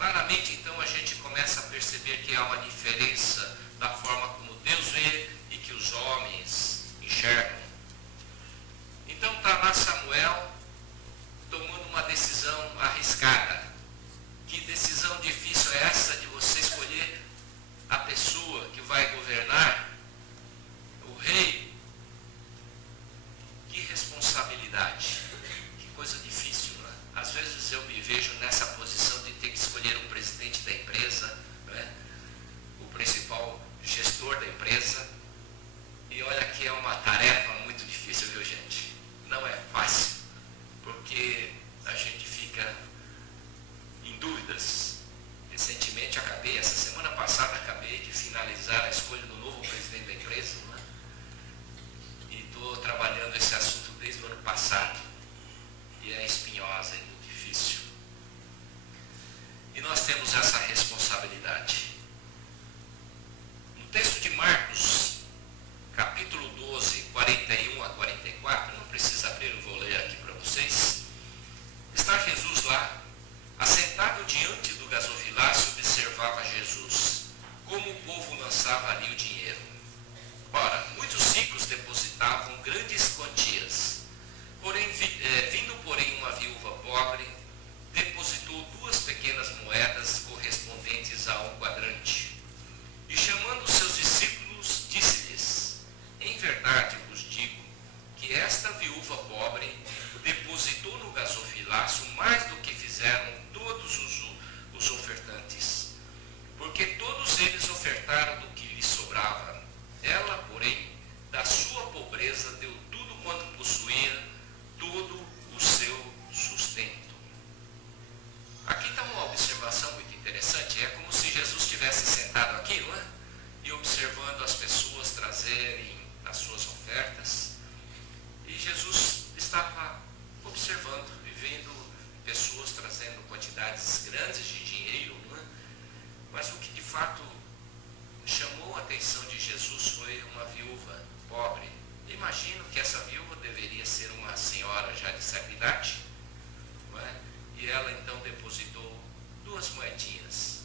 Claramente, então, a gente começa a perceber que há uma diferença da forma como Deus vê e que os homens enxergam. Então está lá Samuel tomando uma decisão arriscada. Que decisão difícil é essa de você escolher a pessoa que vai governar, o rei? Que responsabilidade, que coisa difícil, não é? Às vezes eu me vejo nessa posição de ter que escolher o presidente da empresa, não é? O principal gestor da empresa, e olha que é uma tarefa muito difícil, viu, gente? Não é fácil, porque a gente fica em dúvidas. Recentemente essa semana passada acabei de finalizar a escolha do novo presidente da empresa, não é? E estou trabalhando esse assunto desde o ano passado, e é espinhosa, é muito difícil. E nós temos essa responsabilidade. No texto de Marcos, capítulo 12, 41 a 44, não precisa abrir, eu vou ler aqui para vocês. Está Jesus lá, assentado diante do gasofilácio, observava Jesus, como o povo lançava ali o dinheiro. Ora, muitos ricos depositavam grandes quantias. Vindo, porém, uma viúva pobre, depositou 2 pequenas moedas correspondentes a 1 quadrante. E chamando seus discípulos, disse-lhes: em verdade vos digo que esta viúva pobre depositou no gasofilácio mais do que fizeram todos os ofertantes, porque todos eles ofertaram do que lhes sobrava. Ela, porém, da sua pobreza deu tudo quanto possuía, todo o seu sustento. Aqui está uma observação muito interessante. É como se Jesus estivesse sentado aqui, não é? E observando as pessoas trazerem as suas ofertas. E Jesus estava observando e vendo pessoas trazendo quantidades grandes de dinheiro, não é? Mas o que de fato chamou a atenção de Jesus foi uma viúva pobre. Imagino que essa viúva deveria ser uma senhora já de certa idade, não é? E ela então depositou 2 moedinhas.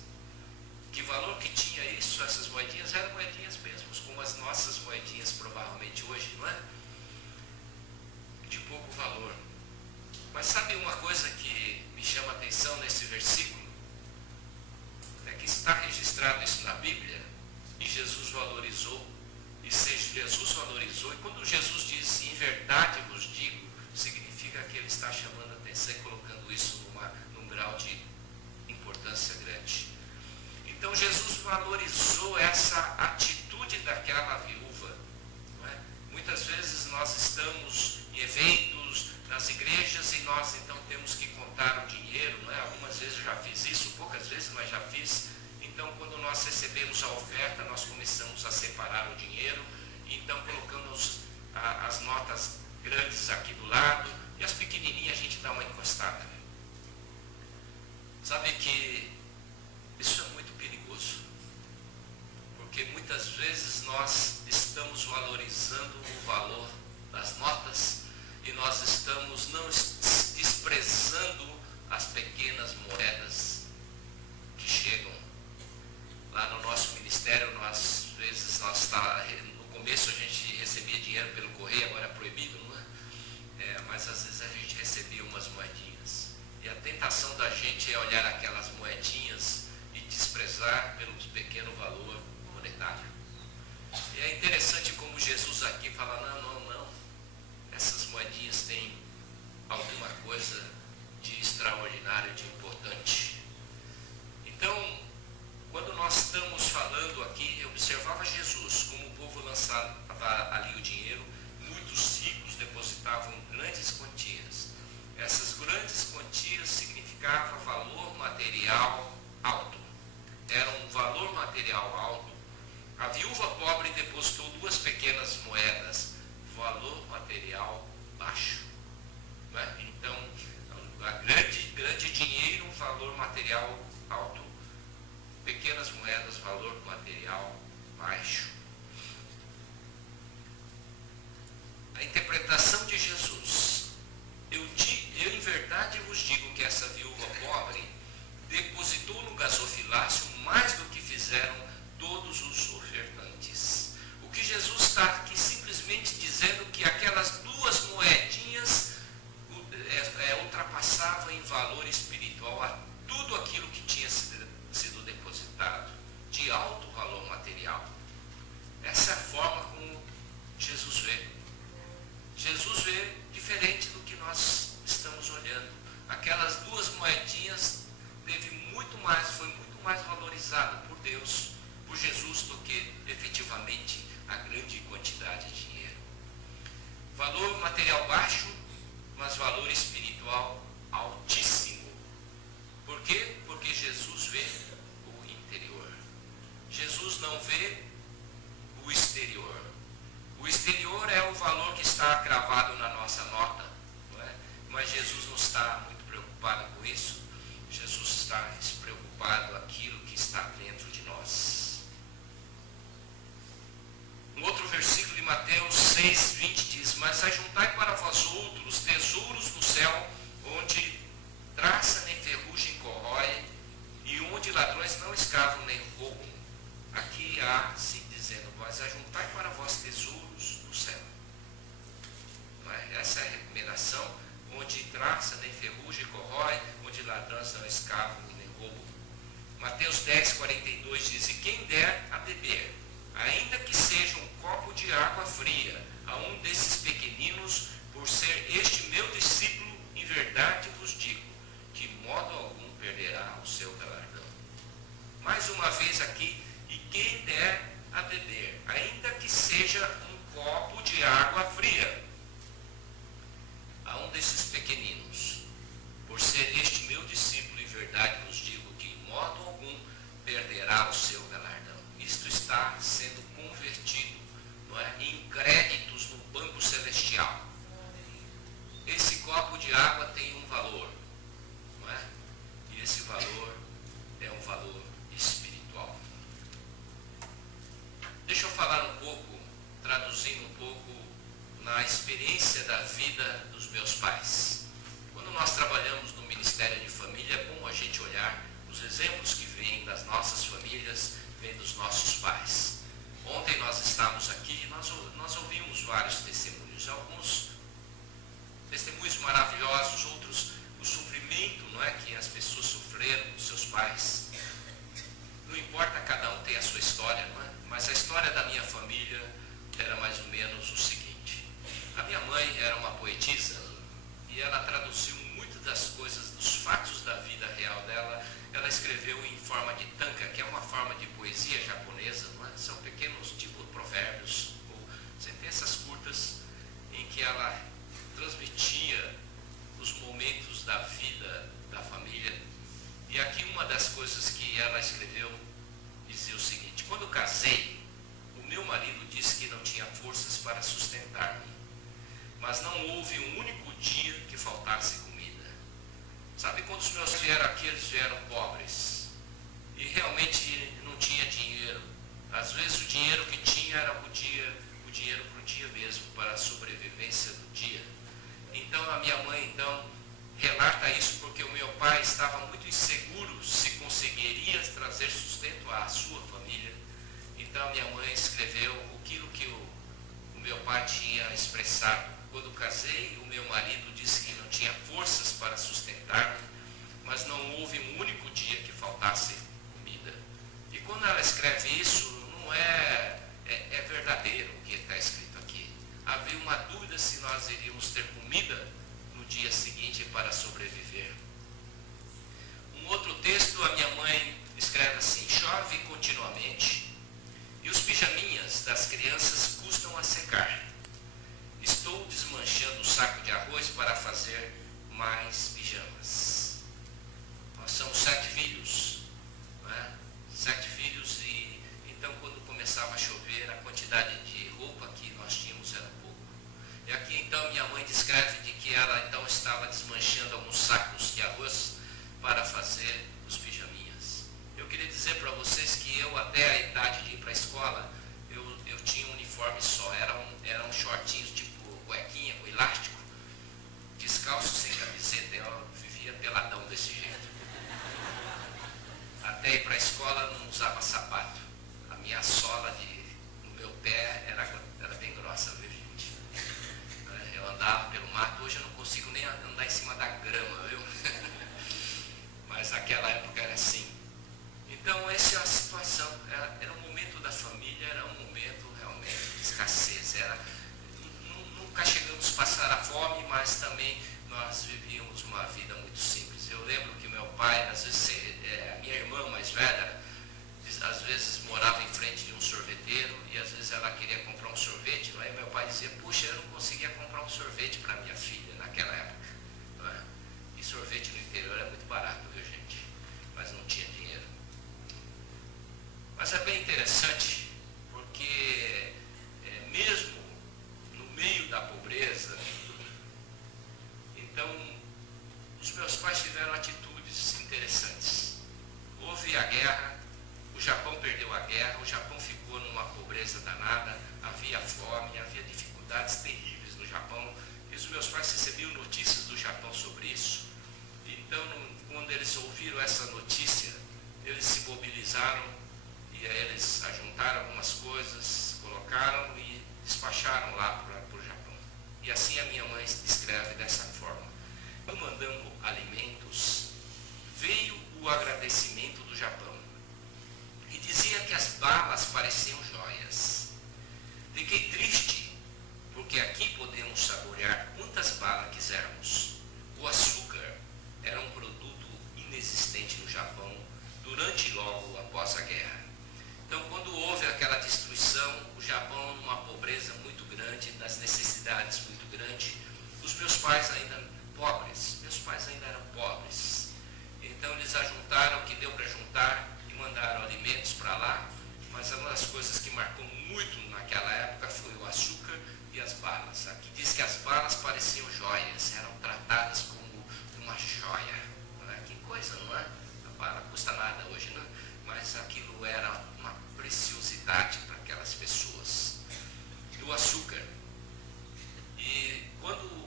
Que valor que tinha isso? Essas moedinhas eram moedinhas mesmas, como as nossas moedinhas provavelmente hoje, não é? De pouco valor. Mas sabe uma coisa que me chama a atenção nesse versículo? É que está registrado isso na Bíblia, e Jesus valorizou, e quando Jesus diz em verdade vos digo, significa que ele está chamando a atenção e colocando isso num grau de importância grande. Então Jesus valorizou essa atitude daquela viúva, não é? Muitas vezes nós estamos em eventos, nas igrejas, e nós então temos que contar o dinheiro, não é? Algumas vezes eu já fiz isso, poucas vezes, mas já fiz. Então, quando nós recebemos a oferta, nós começamos a separar o dinheiro, e então colocamos as notas grandes aqui do lado, e as pequenininhas a gente dá uma encostada. Sabe que isso é muito perigoso, porque muitas vezes nós estamos valorizando o valor das notas, e nós estamos não desprezando as pequenas moedas que chegam. Lá no nosso ministério, às vezes, no começo a gente recebia dinheiro pelo correio, agora é proibido, não é? Mas às vezes a gente recebia umas moedinhas. E a tentação da gente é olhar aquelas moedinhas e desprezar pelo pequeno valor monetário. E é interessante como Jesus aqui fala, não, essas moedinhas têm alguma coisa de extraordinário, de importante. Então, quando nós estamos falando aqui, observava Jesus, como o povo lançava ali o dinheiro, muitos ricos depositavam grandes quantias. Essas grandes quantias significavam valor material alto. Era um valor material alto. A viúva pobre depositou 2 pequenas moedas, valor material baixo. Não é? Então, grande dinheiro, valor material alto. Pequenas moedas, valor material baixo. A interpretação de Jesus: eu em verdade vos digo que essa viúva pobre depositou no valorizado por Deus, por Jesus, do que efetivamente a grande quantidade de dinheiro. Valor material baixo, mas valor espiritual altíssimo. Por quê? Porque Jesus vê o interior. Jesus não vê o exterior. O exterior é o valor que está cravado na nossa nota, não é? Mas Jesus não está muito preocupado com isso. Jesus está preocupado aquilo que está dentro de nós. Um outro versículo de Mateus 6:20 diz: mas ajuntai para vós outros tesouros no céu, onde traça nem ferrugem corrói, e onde ladrões não escavam nem roubam. Aqui há, sim, dizendo: mas ajuntai para vós tesouros no céu. Não é? Essa é a recomendação: onde traça nem ferrugem corrói, onde ladrões não escavam nem roubam. Mateus 10:42 diz: e quem der a beber, ainda que seja um copo de água fria, a um desses pequeninos, por ser este meu discípulo, em verdade vos digo, de modo algum perderá o seu galardão. Mais uma vez aqui: e quem der a beber, ainda que seja um copo de água fria, a um desses pequeninos, por ser este meu discípulo, em verdade vos digo, de modo algum perderá o seu galardão. Isto está sendo convertido, não é, em créditos no banco celestial. Esse copo de água tem um valor, não é? E esse valor é um valor espiritual. Deixa eu falar um pouco, traduzindo um pouco, na experiência da vida dos meus pais. Quando nós trabalhamos no Ministério de Família, é bom a gente olhar os exemplos que vêm das nossas famílias, vêm dos nossos pais. Ontem nós estávamos aqui e nós ouvimos vários testemunhos, alguns testemunhos maravilhosos, outros o sofrimento, não é, que as pessoas sofreram com seus pais. Não importa, cada um tem a sua história, não é? Mas a história da minha família era mais ou menos o seguinte: a minha mãe era uma poetisa e ela traduziu muitas das coisas, dos fatos da vida real dela, ela escreveu em forma de tanka, que é uma forma de poesia japonesa, não é? São pequenos tipo provérbios ou sentenças curtas em que ela transmitia os momentos da vida da família. E aqui uma das coisas que ela escreveu dizia o seguinte: quando casei, o meu marido disse que não tinha forças para sustentar-me, mas não houve um único dia que faltasse comida. Sabe, quando os meus vieram aqui, eles vieram pobres e realmente não tinha dinheiro. Às vezes o dinheiro que tinha era o dinheiro para o dia mesmo, para a sobrevivência do dia. Então a minha mãe relata isso porque o meu pai estava muito inseguro se conseguiria trazer sustento à sua família. Então minha mãe escreveu aquilo que o meu pai tinha expressado: quando casei, o meu marido disse que não tinha forças para sustentar-me, mas não houve um único dia que faltasse comida. E quando ela escreve isso, não é verdadeiro o que está escrito aqui. Havia uma dúvida se nós iríamos ter comida no dia seguinte para sobreviver. Um outro texto, a minha mãe escreve assim: chove continuamente e os pijaminhas das crianças custam a secar. Estou desmanchando o saco de arroz para fazer mais pijamas. Nós somos 7 filhos, não é? 7 filhos, e então quando começava a chover, a quantidade de roupa que nós tínhamos era pouco. E aqui então minha mãe descreve de que ela então estava desmanchando alguns sacos de arroz para fazer os pijaminhas. Eu queria dizer para vocês que eu, até a idade de ir para a escola, eu tinha um uniforme só, eram shortinhos tipo cuequinha com elástico, descalço, sem camiseta. Eu vivia peladão desse jeito. Até ir para a escola não usava sapato. A minha sola no meu pé era bem grossa, viu, gente? Eu andava pelo mato, hoje eu não consigo nem andar em cima da grama, viu? Mas naquela época era assim. Então essa é a situação, era um momento da família, era um momento realmente de escassez. Nunca chegamos a passar a fome, mas também nós vivíamos uma vida muito simples. Eu lembro que meu pai, às vezes, a minha irmã mais velha, organizaram e aí eles ajuntaram algumas coisas, colocaram e despacharam lá para o Japão. E assim a minha mãe descreve dessa forma: eu mandando alimentos, veio o agradecimento do Japão e dizia que as balas pareciam joias. Fiquei triste, porque aqui podemos saborear quantas balas quisermos. O açúcar era um produto inexistente no Japão durante e logo após a guerra. Então, quando houve aquela destruição, o Japão numa pobreza muito grande, das necessidades muito grandes, os meus pais ainda eram pobres. Então eles ajuntaram o que deu para juntar e mandaram alimentos para lá, mas uma das coisas que marcou muito naquela época foi o açúcar e as balas. Aqui diz que as balas pareciam joias, eram tratadas como uma joia. Que coisa, não é? A bala custa nada hoje, não é? Mas aquilo era uma preciosidade para aquelas pessoas. E o açúcar. E quando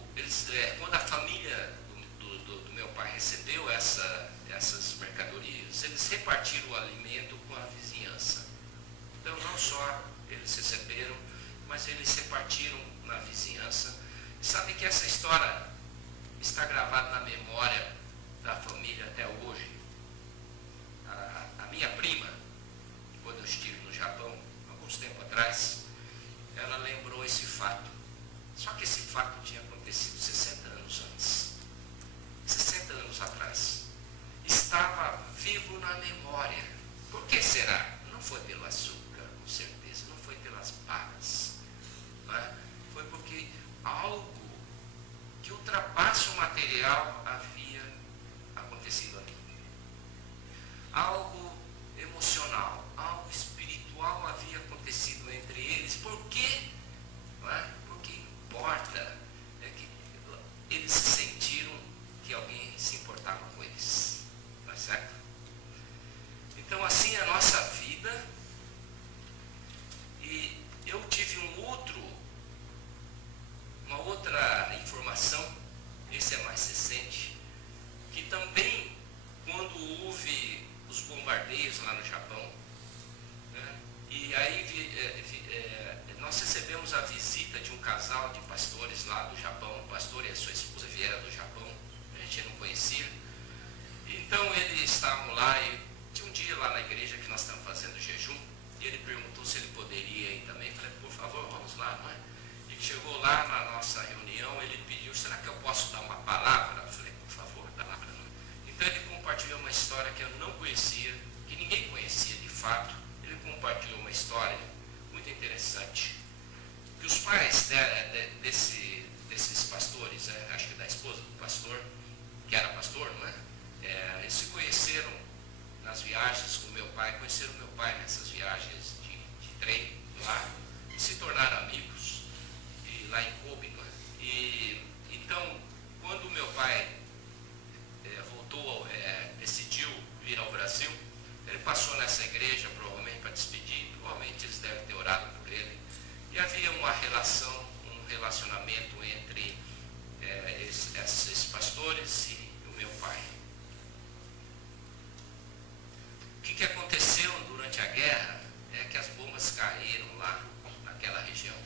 a família do meu pai recebeu essas mercadorias, eles repartiram o alimento com a vizinhança. Então não só eles receberam, mas eles repartiram na vizinhança. E sabe que essa história está gravada na memória da família até hoje. A minha prima, quando eu estive no Japão, alguns tempos atrás, ela lembrou esse fato. Só que esse fato tinha acontecido 60 anos antes. 60 anos atrás. Estava vivo na memória. Por que será? Não foi pelo açúcar, com certeza. Não foi pelas balas. Não é? Foi porque algo que ultrapassa o material havia acontecido ali. Algo emocional, algo espiritual havia acontecido entre eles. Por quê? Não é? Porque importa é que eles sentiram que alguém se importava com eles. Não é certo? Então assim é a nossa vida. E eu tive uma outra informação, esse é mais recente, que também quando houve os bombardeios lá no Japão, né, e aí nós recebemos a visita de um casal de pastores lá do Japão. O pastor e a sua esposa vieram do Japão, a gente não conhecia. Então eles estavam lá e tinha um dia lá na igreja que nós estamos fazendo jejum, e ele perguntou se ele poderia ir também. Falei, por favor, vamos lá, não é? E chegou lá na nossa reunião, ele pediu, será que eu posso dar uma palavra? Eu falei, por favor, dá lá. Então ele compartilhou uma história que eu não conhecia, que ninguém conhecia de fato. Ele compartilhou uma história muito interessante. Que os pais desses pastores, acho que da esposa do pastor, que era pastor, não é? Eles se conheceram nas viagens com meu pai, conheceram meu pai nessas viagens de trem lá, e se tornaram amigos, e lá em Kobe, não é? E então, quando meu pai decidiu vir ao Brasil, ele passou nessa igreja provavelmente para despedir, provavelmente eles devem ter orado por ele, e havia uma relação, um relacionamento entre esses pastores e o meu pai. O que aconteceu durante a guerra é que as bombas caíram lá naquela região,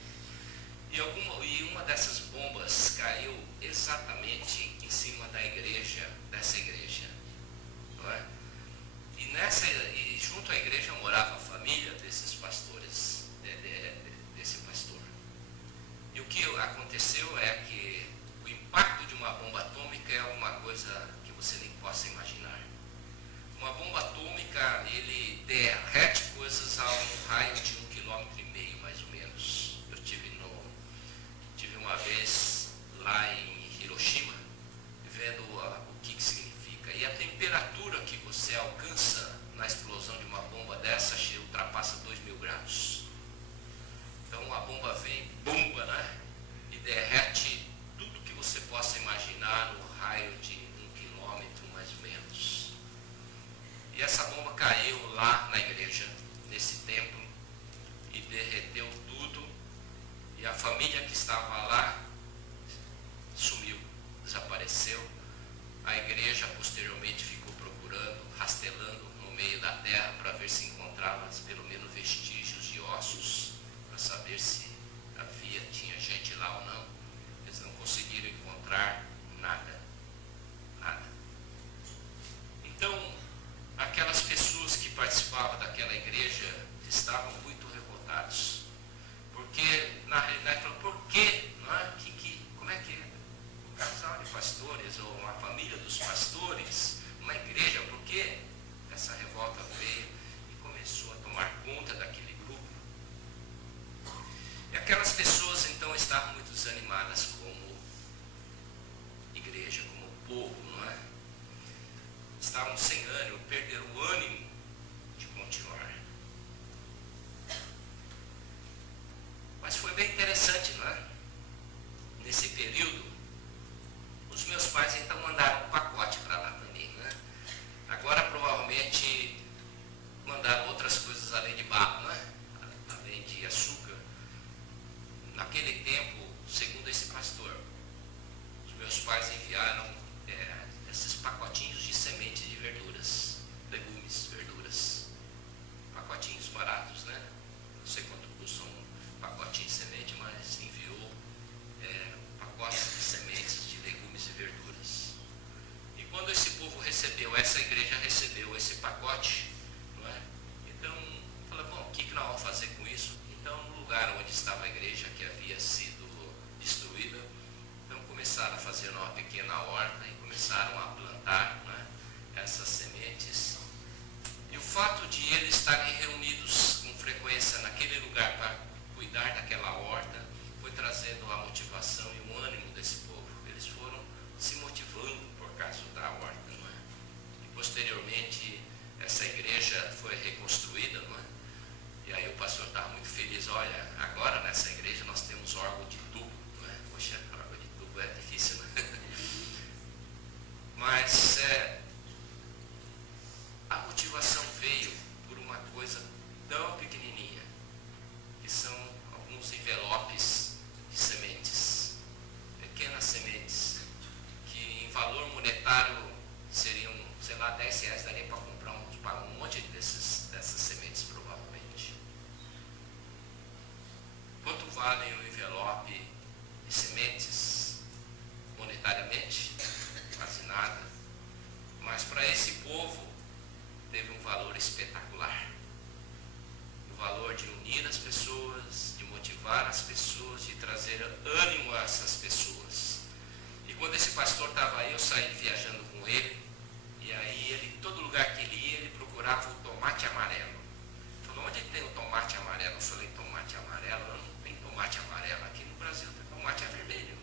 e uma dessas bombas caiu exatamente em cima dessa igreja, não é? E junto à igreja morava a família desses pastores, desse pastor. E o que aconteceu é que o impacto de uma bomba atômica é uma coisa que você nem possa imaginar. Uma bomba atômica, ele derrete coisas a um raio de 1,5 km, mais ou menos. Eu tive uma vez lá em Hiroshima, vendo o que significa. E a temperatura que você alcança na explosão de uma bomba dessa ultrapassa 2.000 graus. Então a bomba vem, bomba, né? E derrete tudo que você possa imaginar no raio de 1 km, mais ou menos. E essa bomba caiu lá na igreja, nesse templo, e derreteu tudo. E a família que estava lá sumiu, desapareceu. A igreja posteriormente ficou procurando, rastelando no meio da terra para ver se encontrava pelo menos vestígios de ossos, para saber se tinha gente lá ou não. Eles não conseguiram encontrar nada. Nada. Então, aquelas pessoas que participavam daquela igreja estavam muito revoltados. Porque, na realidade, falaram, por quê? Não é? Como é que é? Um casal de pastores, ou uma família dos pastores, uma igreja, por que essa revolta veio e começou a tomar conta daquele grupo? E aquelas pessoas, então, estavam muito desanimadas como igreja, como povo, não é? Estavam sem ânimo, perderam o ânimo de continuar. Mas foi bem interessante, não é? Nesse período, os meus pais então mandaram um pacote para lá para mim, né? Agora provavelmente mandaram outras coisas além de bala, né? Além de açúcar. Naquele tempo, segundo esse pastor, os meus pais enviaram esses pacotinhos de sementes de verduras, legumes, verduras, pacotinhos baratos, né? Não sei quanto custa um pacotinho de semente, mas enviou pacotes de sementes de legumes e verduras. E quando esse povo recebeu, essa igreja recebeu esse pacote, não é? Então, falou, bom, o que nós vamos fazer com isso? Então, no lugar onde estava a igreja, que havia sido destruída, então começaram a fazer uma pequena horta e começaram a plantar, né, essas sementes. E o fato de eles estarem reunidos com frequência naquele lugar para cuidar daquela horta foi trazendo a motivação e o ânimo desse povo. Eles foram se motivando por causa da horta, não é? E posteriormente essa igreja foi reconstruída, não é? E aí o pastor estava muito feliz, olha, agora nessa igreja nós temos órgão de tubo, não é? Poxa, órgão de tubo é difícil, né? Mas a motivação veio por uma coisa tão pequenininha, que são alguns envelopes de sementes, pequenas sementes, que em valor monetário seriam, sei lá, R$10, daria para comprar um monte dessas sementes, provavelmente. Quanto vale um envelope de sementes monetariamente? Quase nada. Mas para esse povo teve um valor espetacular. O valor de unir as pessoas, de motivar as pessoas, de trazer ânimo a essas pessoas. E quando esse pastor estava aí, eu saí viajando com ele, e aí ele, todo lugar que ele ia, ele procurava o tomate amarelo. Ele falou, onde tem o tomate amarelo? Eu falei, tomate amarelo? Não tem tomate amarelo. Aqui no Brasil tem tomate vermelho.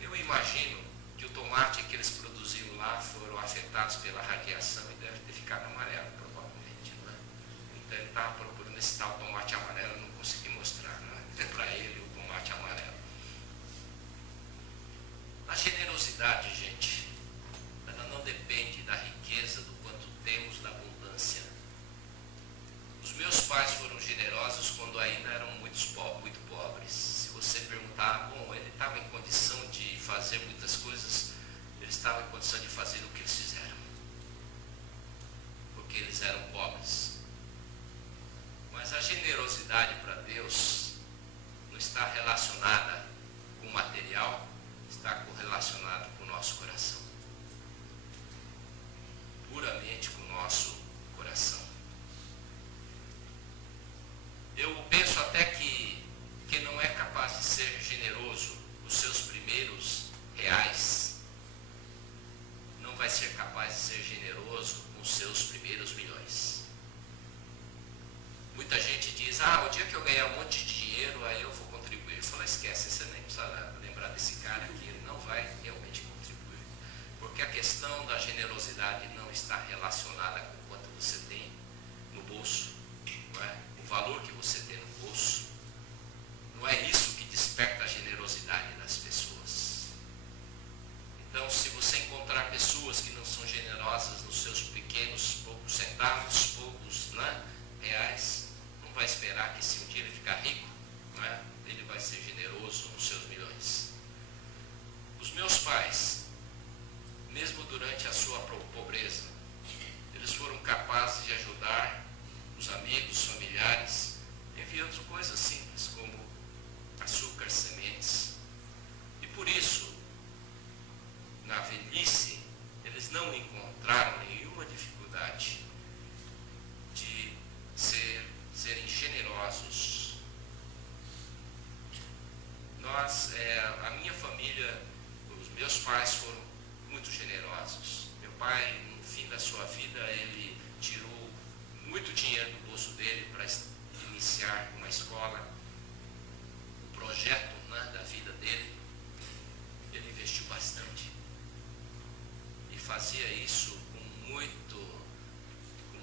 Eu imagino que o tomate que eles produziam lá foram afetados pela radiação e deve ter ficado amarelo, provavelmente, não é? Então ele estava procurando esse tal tomate amarelo, não consegui mostrar, não é? Para ele o tomate amarelo. A generosidade, gente, ela não depende da riqueza, do quanto temos, da abundância. Os meus pais foram generosos quando ainda eram muito pobres. Se você perguntar, bom, ele estava em condição de fazer muitas coisas, eles estavam em condição de fazer o que eles fizeram, porque eles eram pobres. Mas a generosidade para Deus não está relacionada com o material, está correlacionada com o nosso coração, puramente com o nosso coração. Eu penso até que quem não é capaz de ser generoso os seus primeiros reais, não vai ser capaz de ser generoso com os seus primeiros milhões. Muita gente diz, o dia que eu ganhar um monte de dinheiro, aí eu vou contribuir. Eu falo, esquece, você nem precisa lembrar desse cara aqui, ele não vai realmente contribuir. Porque a questão da generosidade não está relacionada com quanto você tem no bolso, não é? O valor que você tem no bolso. Não é isso que desperta a generosidade das pessoas. Então, se você encontrar pessoas que não são generosas nos seus pequenos, poucos centavos, poucos reais, não vai esperar que se um dia ele ficar rico, não é? Ele vai ser generoso nos seus milhões. Os meus pais, mesmo durante a sua pobreza, eles foram capazes de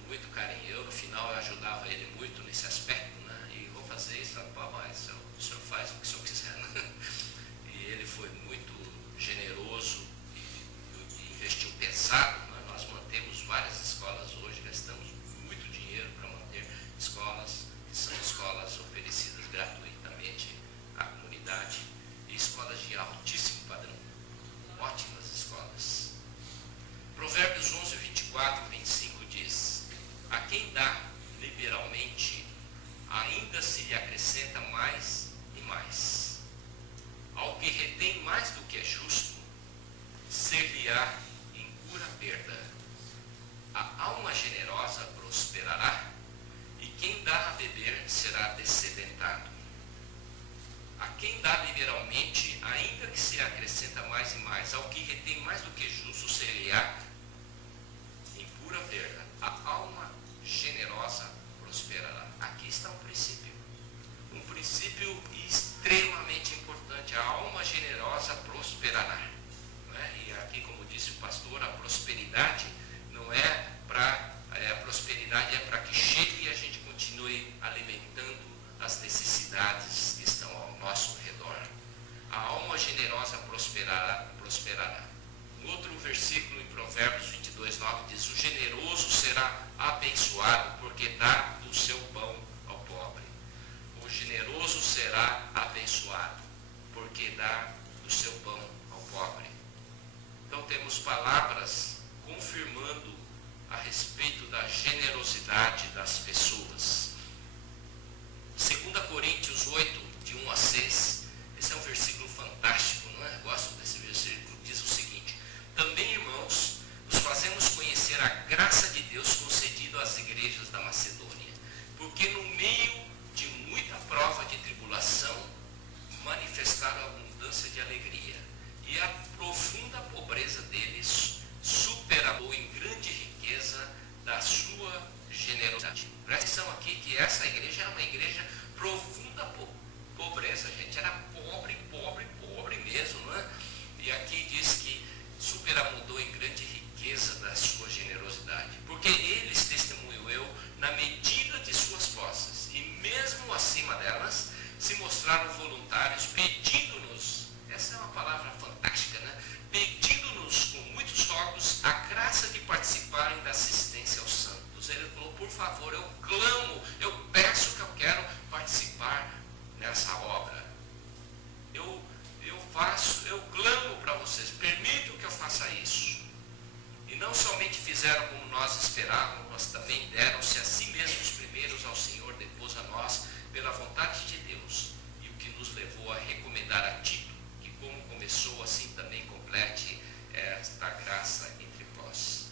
muito carinho. Eu, no final, ajudava ele muito nesse aspecto, né? E vou fazer isso, papai, o senhor faz o que o senhor quiser, né? E ele foi muito generoso e investiu pesado, né? Nós mantemos várias escolas hoje, gastamos muito dinheiro para manter escolas, que são escolas oferecidas gratuitamente à comunidade, e escolas de altíssimo padrão, ótimas escolas. Provérbios 11, 24 e 25 diz: a quem dá liberalmente, ainda se lhe acrescenta mais e mais. Ao que retém mais do que é justo, ser-lhe-á em pura perda. A alma generosa prosperará, e quem dá a beber será dessedentado. A quem dá liberalmente, ainda que se acrescenta mais e mais, ao que retém mais do que justo, ser-lhe-á em pura perda. A alma generosa prosperará. Aqui está um princípio extremamente importante. A alma generosa prosperará. Né? E aqui, como disse o pastor, a prosperidade não é para... a prosperidade é para que chegue e a gente continue alimentando as necessidades que estão ao nosso redor. A alma generosa prosperará. Um outro versículo em Provérbios 22, 9 diz: o generoso será abençoado, porque dá do seu pão ao pobre. O generoso será abençoado, porque dá do seu pão ao pobre. Então temos palavras confirmando a respeito da generosidade das pessoas. 2 Coríntios 8, de 1 a 6, esse é um versículo fantástico, não é? Gosto desse versículo. Diz o seguinte: também, irmãos, nos fazemos conhecer a graça de Deus concedida às igrejas da Macedônia, porque no meio de muita prova de tribulação, manifestaram abundância de alegria, e a profunda pobreza deles superou em grande riqueza da sua generosidade. Presta atenção aqui que essa igreja era uma igreja profunda pobreza, gente, era pobre mesmo, não é? E aqui diz que superabundou em grande riqueza da sua generosidade, porque eles, testemunho eu, na medida de suas posses, e mesmo acima delas, se mostraram voluntários, pedindo-nos, essa é uma palavra fantástica, né? Pedindo-nos com muitos rogos a graça de participarem da assistência aos santos. Ele falou: por favor, eu clamo, eu peço que eu quero participar nessa obra. Eu clamo para vocês, permitam que eu faça isso. E não somente fizeram como nós esperávamos, mas também deram-se a si mesmos primeiros ao Senhor, depois a nós, pela vontade de Deus, e o que nos levou a recomendar a Tito, que como começou, assim também complete esta graça entre vós.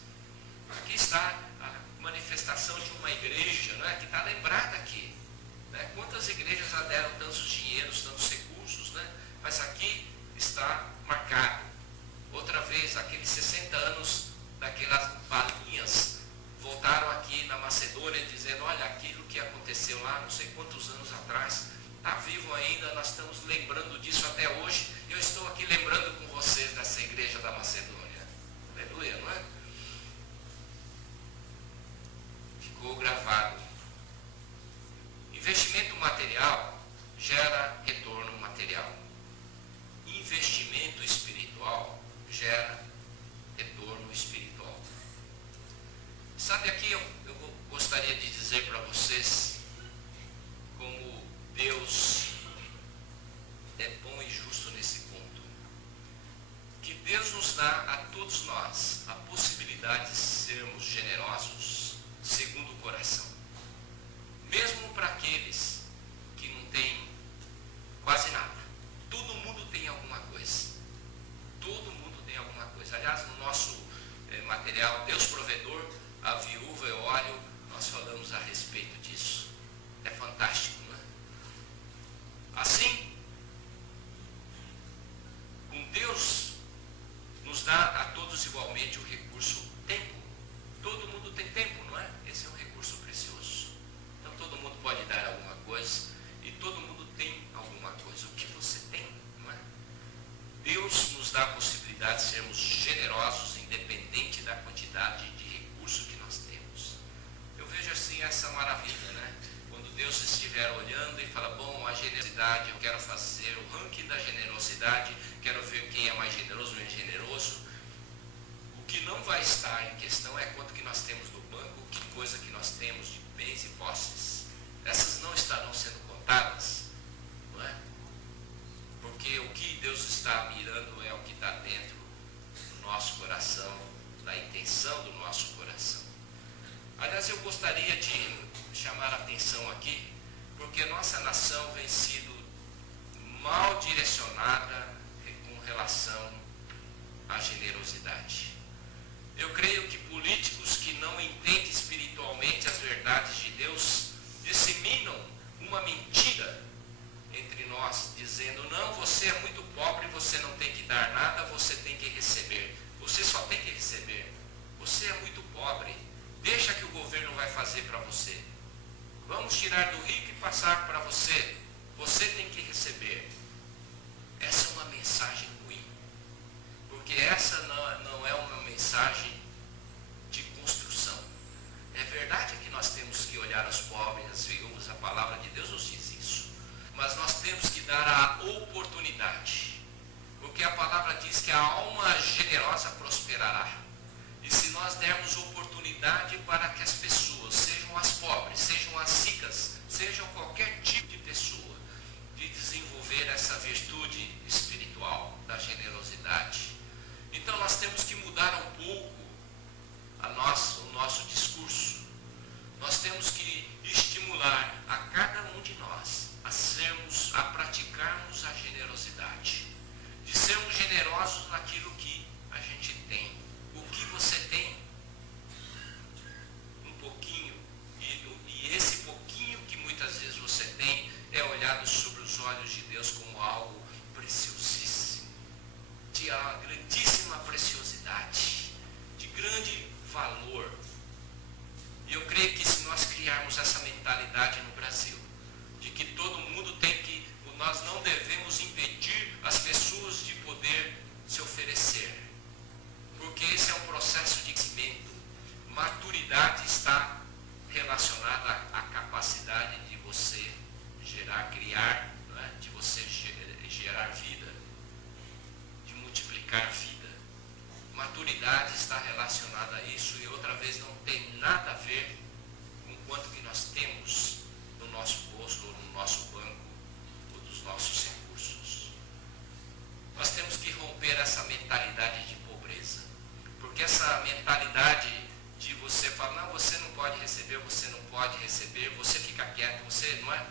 Aqui está a manifestação de uma igreja, né, que está lembrada aqui. Né? Quantas igrejas já deram tantos dinheiros, tantos recursos, né? Mas aqui está marcado. Outra vez, aqueles 60 anos daquelas balinhas voltaram aqui na Macedônia dizendo: olha, aquilo que aconteceu lá não sei quantos anos atrás está vivo ainda, nós estamos lembrando disso até hoje. Eu estou aqui lembrando com vocês dessa igreja da Macedônia. Aleluia, não é? Ficou gravado. Investimento material gera retorno material. Investimento espiritual gera retorno espiritual. Sabe, aqui eu gostaria de dizer para vocês como Deus é bom e justo nesse ponto. Que Deus nos dá a todos nós a possibilidade de sermos generosos segundo o coração. Mesmo para aqueles que não têm quase nada. Todo mundo tem alguma coisa. Todo mundo tem alguma coisa. Aliás, no nosso material, Deus Provedor, a viúva e o óleo, nós falamos a respeito disso. É fantástico, não é? Assim, com Deus, nos dá a todos igualmente o recurso tempo. Todo mundo tem tempo, não é? Esse é um recurso. generosidade, eu quero fazer o ranking da generosidade, quero ver quem é mais generoso, menos generoso. O que não vai estar em questão é quanto que nós temos no banco, que coisa que nós temos de bens e posses. Essas não estarão sendo contadas, não é? Porque o que Deus está mirando é o que está dentro do nosso coração, da intenção do nosso coração. Aliás, eu gostaria de chamar a atenção aqui, porque nossa nação vem sido mal direcionada com relação à generosidade. Eu creio que políticos que não entendem espiritualmente as verdades de Deus disseminam uma mentira entre nós, dizendo: não, você é muito pobre, você não tem que dar nada, você tem que receber. Você só tem que receber. Você é muito pobre, deixa que o governo vai fazer para você. Vamos tirar do rico e passar para você. Você tem que receber. Essa é uma mensagem ruim, porque essa não é uma mensagem de construção. É verdade que nós temos que olhar aos pobres, a palavra de Deus nos diz isso, mas nós temos que dar a oportunidade, porque a palavra diz que a alma generosa prosperará. E se nós dermos oportunidade para que as pessoas, sejam as pobres, sejam as ricas, sejam qualquer tipo de pessoa, de desenvolver essa virtude espiritual da generosidade, então nós temos que mudar um pouco o nosso discurso. Nós temos que estimular a cada um de nós a praticarmos a generosidade, de sermos generosos naquilo que a gente tem. O que você tem? Um pouquinho. E esse pouquinho que muitas vezes você tem é olhado sobre os olhos de Deus como algo preciosíssimo, de grandíssima preciosidade, de grande valor. E eu creio que se nós criarmos essa mentalidade no Brasil, de que todo mundo nós não devemos impedir as pessoas de poder se oferecer, porque esse é um processo de crescimento. Maturidade está relacionada à capacidade de você criar, não é? De você gerar vida, de multiplicar vida. Maturidade está relacionada a isso, e outra vez não tem nada a ver com quanto que nós temos no nosso posto, ou no nosso banco, ou dos nossos recursos. Nós temos que romper essa mentalidade de pobreza, porque essa mentalidade de você falar: não, você não pode receber, você não pode receber, você fica quieto, você não é?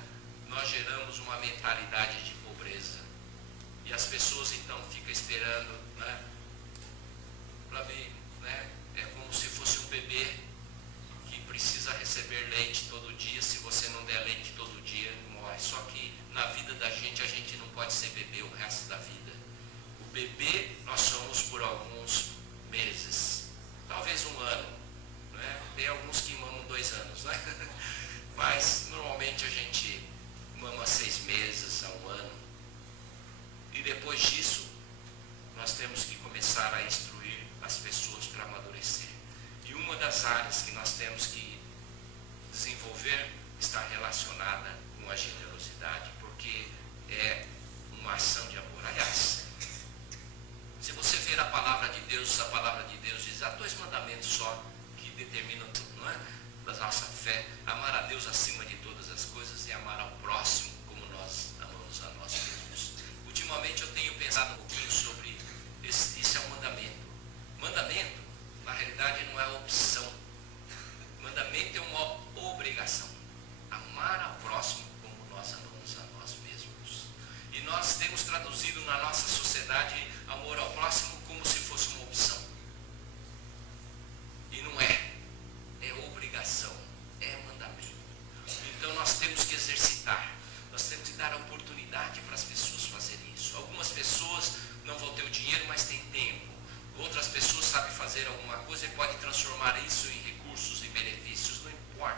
Nós geramos uma mentalidade de pobreza, e as pessoas então ficam esperando, né? Para mim, né? É como se fosse um bebê que precisa receber leite todo dia. Se você não der leite todo dia, morre. Só que na vida da gente, a gente não pode ser bebê o resto da vida. O bebê nós somos por alguns meses, talvez um ano, né? Tem alguns que mamam 2 anos, né? Mas normalmente a gente mama 6 meses a 1 ano. E depois disso, nós temos que começar a instruir as pessoas para amadurecer. E uma das áreas que nós temos que desenvolver está relacionada com a generosidade, porque é uma ação de amor. Aliás, se você ver a palavra de Deus diz: há 2 mandamentos só que determinam tudo, não é? Da nossa fé: amar a Deus acima de todas as coisas e amar ao próximo como nós amamos a nós mesmos. Ultimamente eu tenho pensado um pouquinho sobre isso é um mandamento. Mandamento, na realidade, não é opção. Mandamento é uma obrigação. Amar ao próximo como nós amamos a nós mesmos. E nós temos traduzido na nossa sociedade amor ao próximo como se fosse uma opção. E não é. É obrigação. É mandamento. Então nós temos que exercitar. Nós temos que dar a oportunidade para as pessoas fazerem isso. Algumas pessoas não vão ter o dinheiro, mas têm tempo. Outras pessoas sabem fazer alguma coisa e podem transformar isso em recursos e benefícios. Não importa.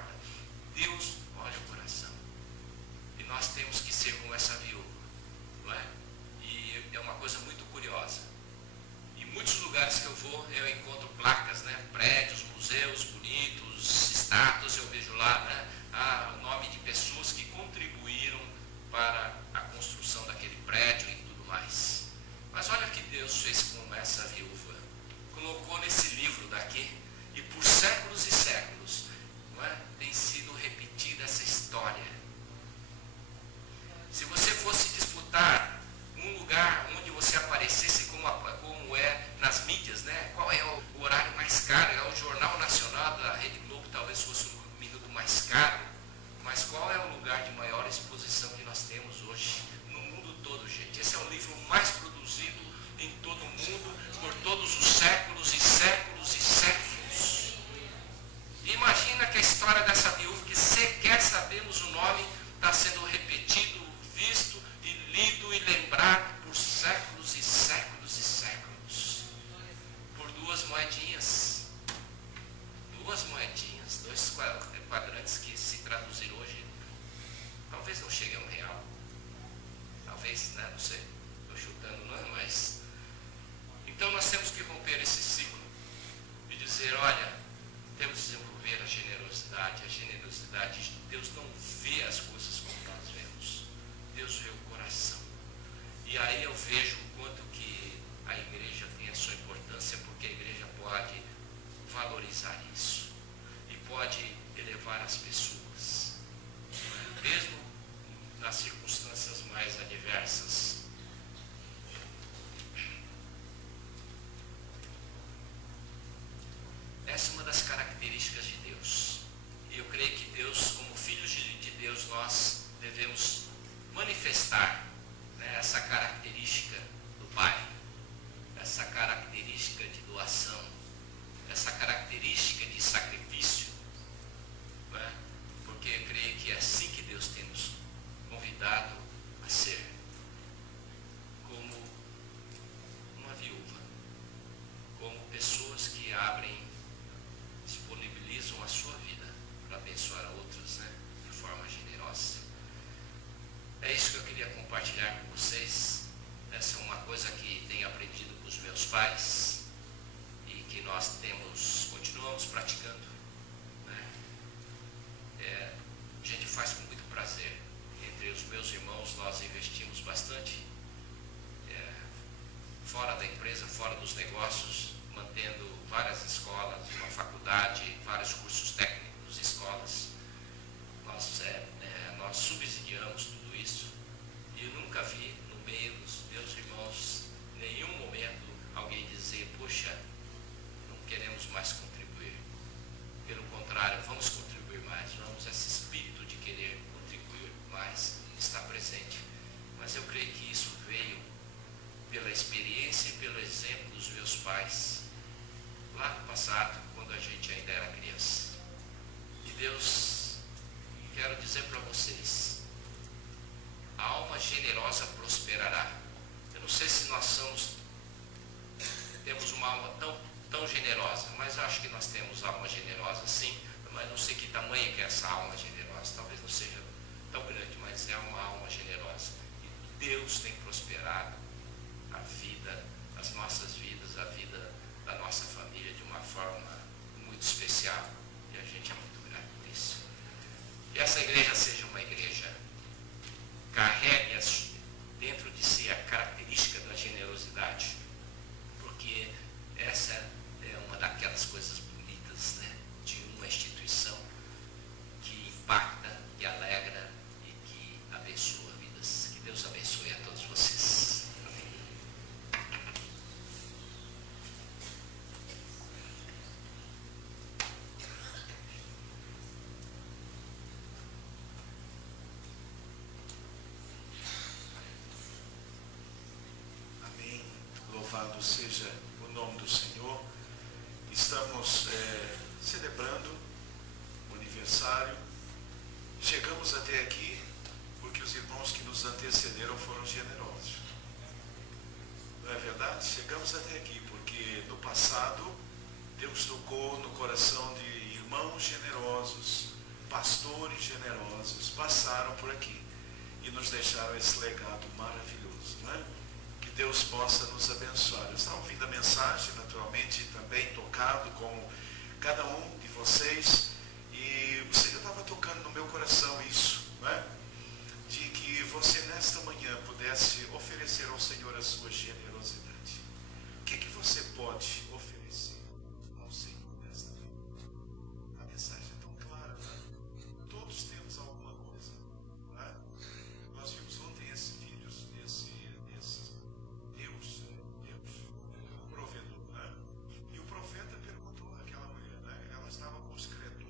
traduzir hoje, talvez não chegue a R$1. Talvez, né? Não sei. Estou chutando, não é? Mas... Então nós temos que romper esse ciclo e dizer, olha, temos que desenvolver a generosidade. A generosidade, Deus não vê as coisas como nós vemos. Deus vê o coração. E aí eu vejo o quanto que a igreja tem a sua importância, porque a igreja pode valorizar isso. E pode elevar as pessoas. Mesmo nas circunstâncias mais adversas. Essa é uma das características de Deus. E eu creio que Deus, como filhos de Deus, nós devemos manifestar, né, essa característica do Pai, essa característica de doação, essa característica de sacrifício, né? Porque eu creio que é assim que Deus tem nos convidado a ser, como uma viúva, como pessoas que disponibilizam a sua vida para abençoar a outros, né, de forma generosa. É isso que eu queria compartilhar com vocês. Essa é uma coisa que tenho aprendido com os meus pais e que nós continuamos praticando, né? A gente faz com muito prazer. Entre os meus irmãos nós investimos bastante, fora da empresa, fora dos negócios, mantendo várias escolas, uma faculdade, vários cursos técnicos, escolas. Nós subsidiamos tudo isso. E eu nunca vi no meio dos meus irmãos, em nenhum momento, alguém dizer, poxa, não queremos mais contribuir. Pelo contrário, vamos contribuir mais. Esse espírito de querer contribuir mais está presente. Mas eu creio que isso veio pela experiência e pelo exemplo dos meus pais, lá no passado, quando a gente ainda era criança. E Deus, quero dizer para vocês, a alma generosa prosperará. Eu não sei se nós temos uma alma tão generosa, mas eu acho que nós temos alma generosa sim, mas não sei que tamanho que é essa alma generosa. Talvez não seja tão grande, mas é uma alma generosa. E Deus tem prosperado a vida, as nossas vidas, a vida da nossa família de uma forma muito especial. E a gente é muito grato por isso. Que essa igreja seja uma igreja, carregue dentro de si a característica da generosidade, porque essa é uma daquelas coisas bonitas, né, de uma instituição que impacta, que alegra e que abençoa vidas. Que Deus abençoe a todos vocês. Amém. Amém. Louvado seja o nome do Senhor. Estamos celebrando o aniversário. Chegamos até aqui porque os irmãos que nos antecederam foram generosos. Não é verdade? Chegamos até aqui porque no passado Deus tocou no coração de irmãos generosos, pastores generosos, passaram por aqui e nos deixaram esse legado maravilhoso, não é? Que Deus possa nos abençoar. Eu estava ouvindo a mensagem, naturalmente, também tocado como cada um de vocês, e o Senhor estava tocando no meu coração isso, não é? De que você nesta manhã pudesse oferecer ao Senhor a sua generosidade. O que é que você pode oferecer ao Senhor nesta manhã? A mensagem é tão clara, não é? Todos temos alguma coisa, não é? Nós vimos ontem esses vídeos desse Deus, o provedor, né? E o profeta perguntou àquela mulher, né? Ela estava com os credores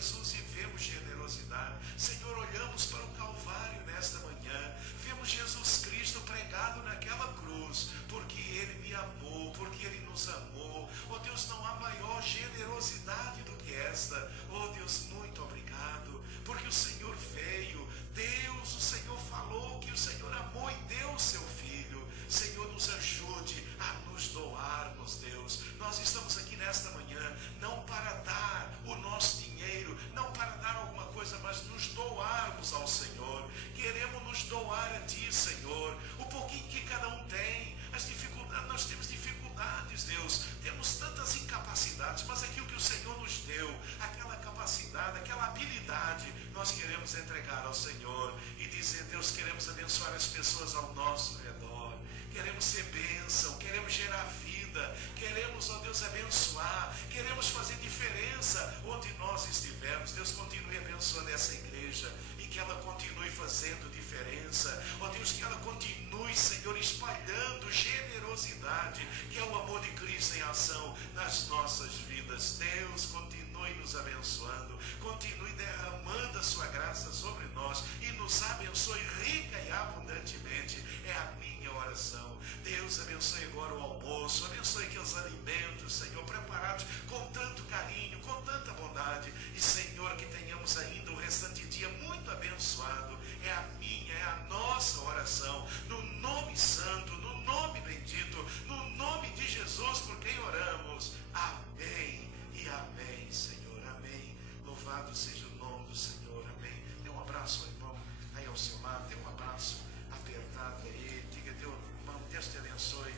Jesus e vemos generosidade. Senhor, olhamos para o Calvário nesta manhã, vemos Jesus Cristo pregado naquela cruz, porque Ele me amou, porque Ele nos amou. Oh Deus, não há maior generosidade do que esta. Oh Deus, muito obrigado, porque o Senhor veio. Deus, o Senhor falou que o Senhor amou e deu o seu Filho. Senhor, nos ajude a nos doarmos, Deus. Nós estamos aqui nesta manhã, não para dar o nosso dinheiro, não para dar alguma coisa, mas nos doarmos ao Senhor. Queremos nos doar a Ti, Senhor. O pouquinho que cada um tem, as dificuldades, nós temos dificuldades, Deus. Temos tantas incapacidades, mas aquilo que o Senhor nos deu, aquela capacidade, aquela habilidade, nós queremos entregar ao Senhor e dizer: Deus, queremos abençoar as pessoas ao nosso redor. Queremos ser bênção, queremos gerar vida, queremos, ó Deus, abençoar, queremos fazer diferença onde nós estivermos. Deus, continue abençoando essa igreja e que ela continue fazendo diferença. Ó Deus, que ela continue, Senhor, espalhando generosidade, que é o amor de Cristo em ação nas nossas vidas. Deus, continue nos abençoando, continue derramando a sua graça sobre nós e nos abençoe rica e abundantemente. É a minha oração. Deus, abençoe agora o almoço, abençoe aqueles alimentos, Senhor, preparados com tanto carinho, com tanta bondade. E, Senhor, que tenhamos ainda o restante dia muito abençoado. É a minha, é a nossa oração, no nome santo, no nome bendito, no nome de Jesus, por quem oramos. Amém e amém, Senhor. Amém. Louvado seja o nome do Senhor. Amém. Dê um abraço ao irmão aí ao seu lado, dê um abraço apertado aí. Diga: Deus, irmão, Deus te abençoe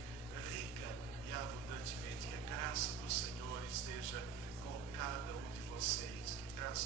rica e abundantemente. Que a graça do Senhor esteja com cada um de vocês. Que graça